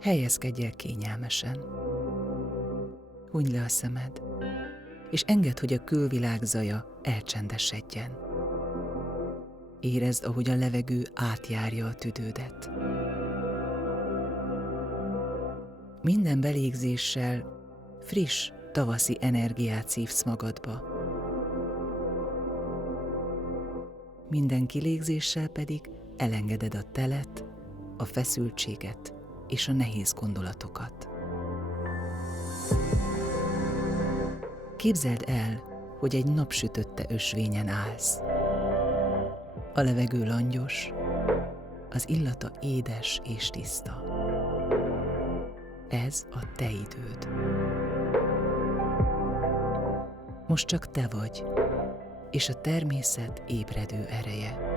Helyezkedj el kényelmesen. Hunyd le a szemed, és engedd, hogy a külvilág zaja elcsendesedjen. Érezd, ahogy a levegő átjárja a tüdődet. Minden belégzéssel friss, tavaszi energiát szívsz magadba. Minden kilégzéssel pedig elengeded a telet, a feszültséget és a nehéz gondolatokat. Képzeld el, hogy egy napsütötte ösvényen állsz. A levegő langyos, az illata édes és tiszta. Ez a te időd. Most csak te vagy, és a természet ébredő ereje.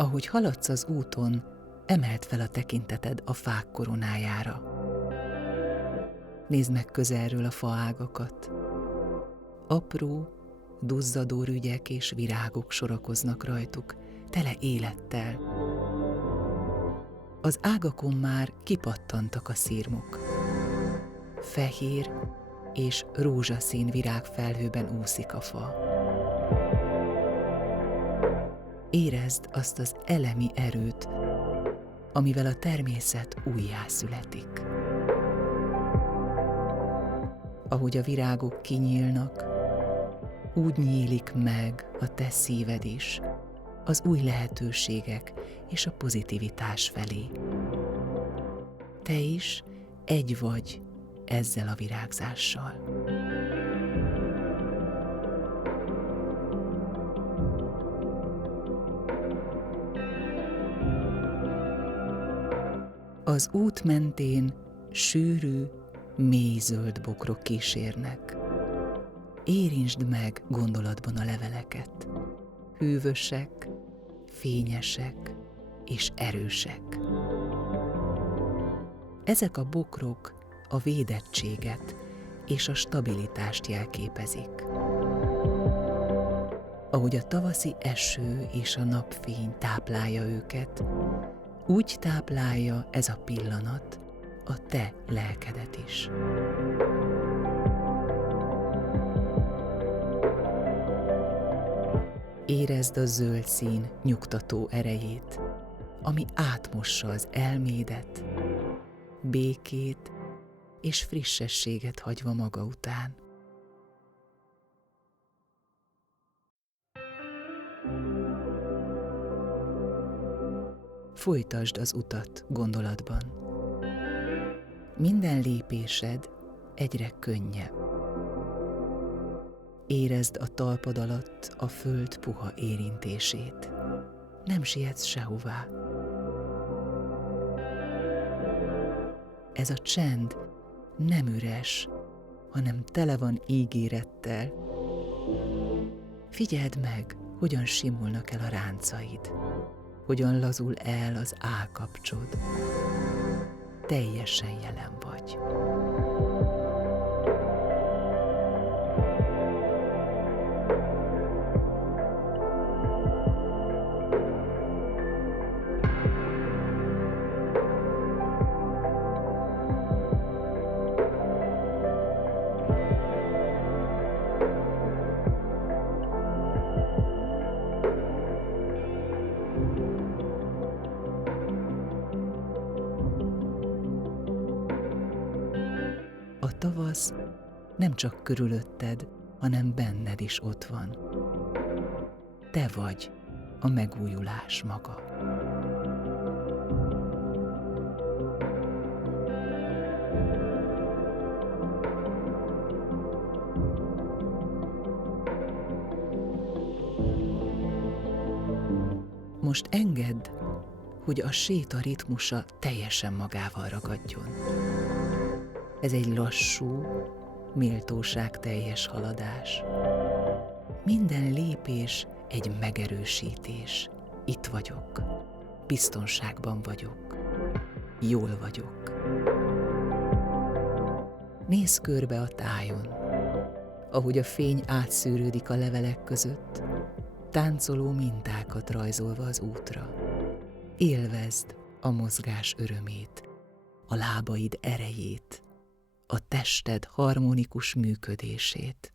Ahogy haladsz az úton, emeld fel a tekinteted a fák koronájára. Nézd meg közelről a faágakat. Apró, duzzadó rügyek és virágok sorakoznak rajtuk, tele élettel. Az ágakon már kipattantak a szirmok. Fehér és rózsaszín virágfelhőben úszik a fa. Érezd azt az elemi erőt, amivel a természet újjászületik. Ahogy a virágok kinyílnak, úgy nyílik meg a te szíved is az új lehetőségek és a pozitivitás felé. Te is egy vagy ezzel a virágzással. Az út mentén sűrű, mély zöld bokrok kísérnek. Érintsd meg gondolatban a leveleket. Hűvösek, fényesek és erősek. Ezek a bokrok a védettséget és a stabilitást jelképezik. Ahogy a tavaszi eső és a napfény táplálja őket, úgy táplálja ez a pillanat a te lelkedet is. Érezd a zöld szín nyugtató erejét, ami átmossa az elmédet, békét és frissességet hagyva maga után. Folytasd az utat gondolatban. Minden lépésed egyre könnyebb. Érezd a talpad alatt a föld puha érintését. Nem sietsz sehová. Ez a csend nem üres, hanem tele van ígérettel. Figyeld meg, hogyan simulnak el a ráncaid, hogyan lazul el az állkapcsod. teljesen jelen vagy. A tavasz nem csak körülötted, hanem benned is ott van. Te vagy a megújulás maga. Most engedd, hogy a séta ritmusa teljesen magával ragadjon. Ez egy lassú, méltóságteljes haladás. Minden lépés egy megerősítés. Itt vagyok, biztonságban vagyok, jól vagyok. Nézz körbe a tájon, ahogy a fény átszűrődik a levelek között, táncoló mintákat rajzolva az útra. Élvezd a mozgás örömét, a lábaid erejét, a tested harmonikus működését.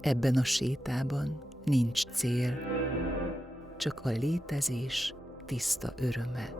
Ebben a sétában nincs cél, csak a létezés tiszta öröme.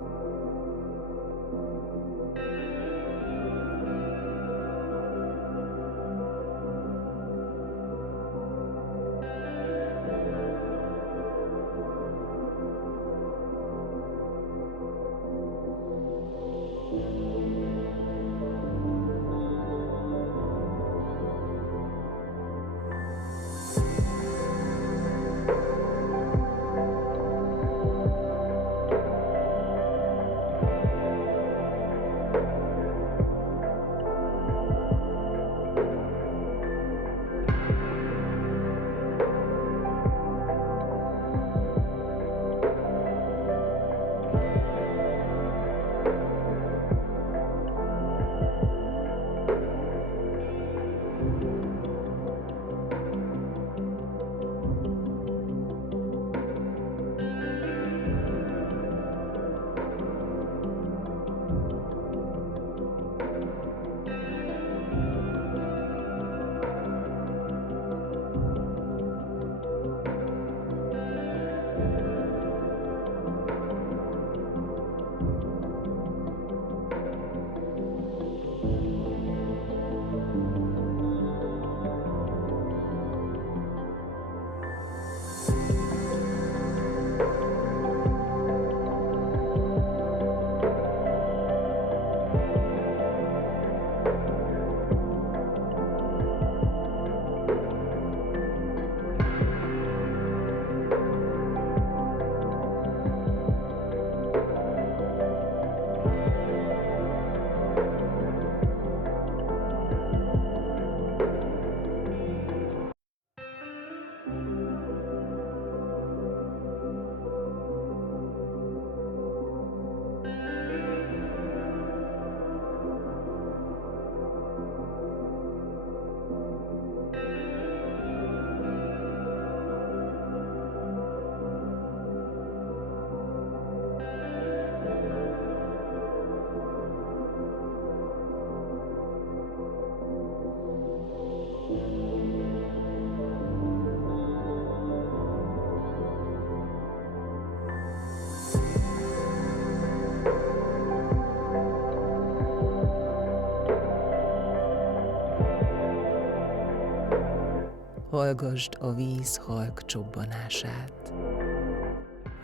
Hallgasd a víz halk csobbanását.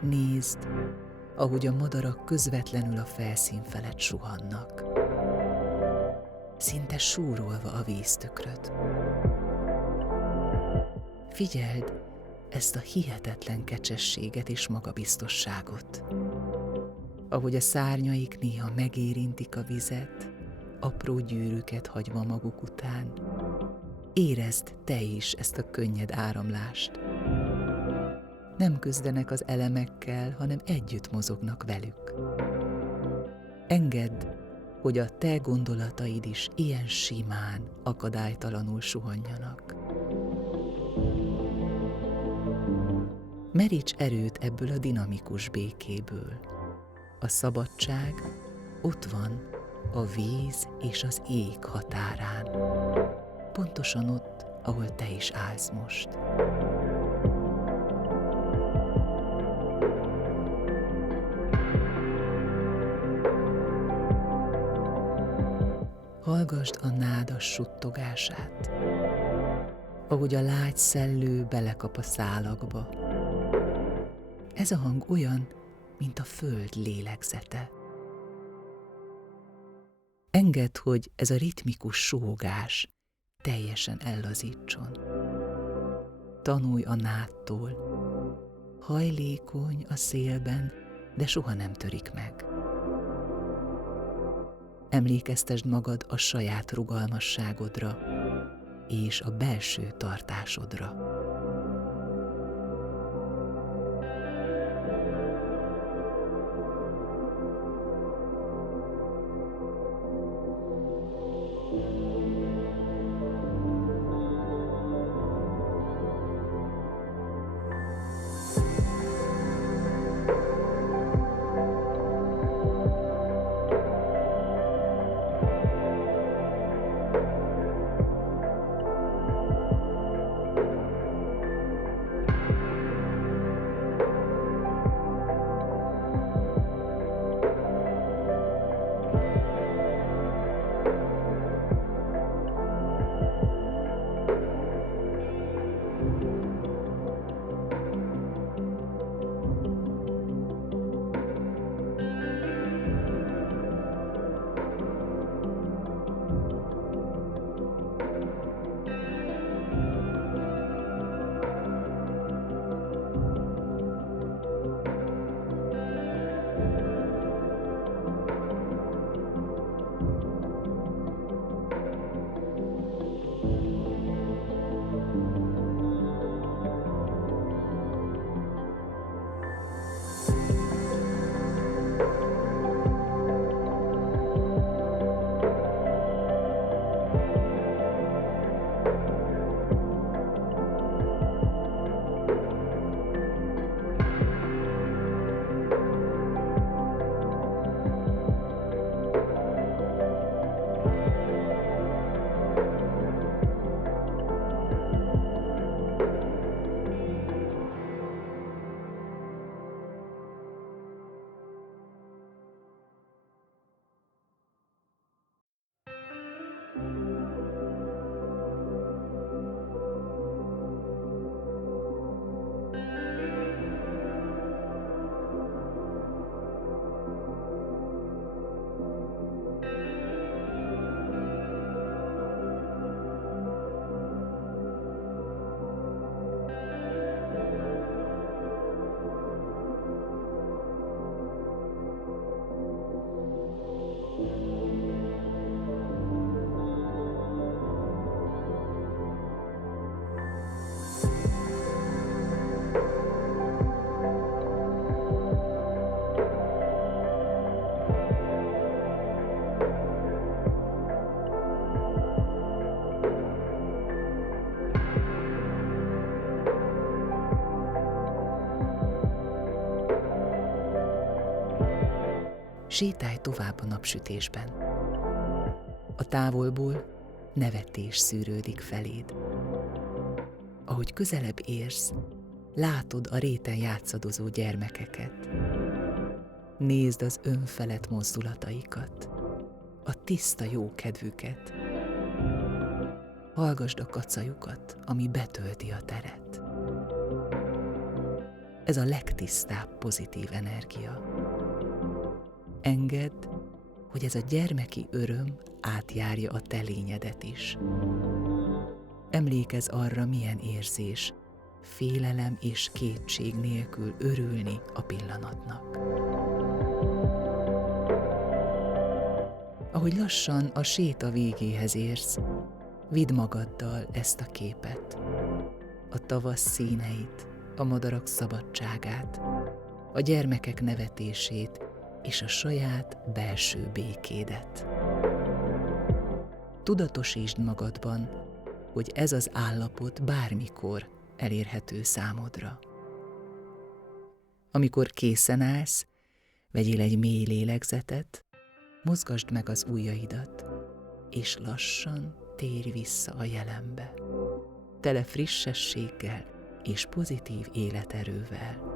Nézd, ahogy a madarak közvetlenül a felszín felett suhannak, szinte súrolva a víztükröt. Figyeld ezt a hihetetlen kecsességet és magabiztosságot, ahogy a szárnyaik néha megérintik a vizet, apró gyűrűket hagyva maguk után. Érezd te is ezt a könnyed áramlást. nem küzdenek az elemekkel, hanem együtt mozognak velük. Engedd, hogy a te gondolataid is ilyen simán, akadálytalanul suhanjanak. Meríts erőt ebből a dinamikus békéből. A szabadság ott van a víz és az ég határán. Pontosan ott, ahol te is állsz most. Hallgasd a nádas suttogását, ahogy a lágy szellő belekap a szálakba. Ez a hang olyan, mint a föld lélegzete. Engedd, hogy ez a ritmikus sógás teljesen ellazítson. Tanulj a nádtól. Hajlékony a szélben, de soha nem törik meg. Emlékeztesd magad a saját rugalmasságodra és a belső tartásodra. Sétálj tovább a napsütésben. A távolból nevetés szűrődik feléd. Ahogy közelebb érsz, látod a réten játszadozó gyermekeket. Nézd az önfelett mozdulataikat, a tiszta jókedvüket. Hallgasd a kacajukat, ami betölti a teret. Ez a legtisztább pozitív energia. Engedd, hogy ez a gyermeki öröm átjárja a te lényedet is. Emlékezz arra, milyen érzés, félelem és kétség nélkül örülni a pillanatnak. Ahogy lassan a séta végéhez érsz, vidd magaddal ezt a képet, a tavasz színeit a madarak szabadságát, a gyermekek nevetését és a saját belső békédet. Tudatosítsd magadban, hogy ez az állapot bármikor elérhető számodra. Amikor készen állsz, vegyél egy mély lélegzetet, mozgasd meg az ujjaidat, és lassan térj vissza a jelenbe, tele frissességgel és pozitív életerővel.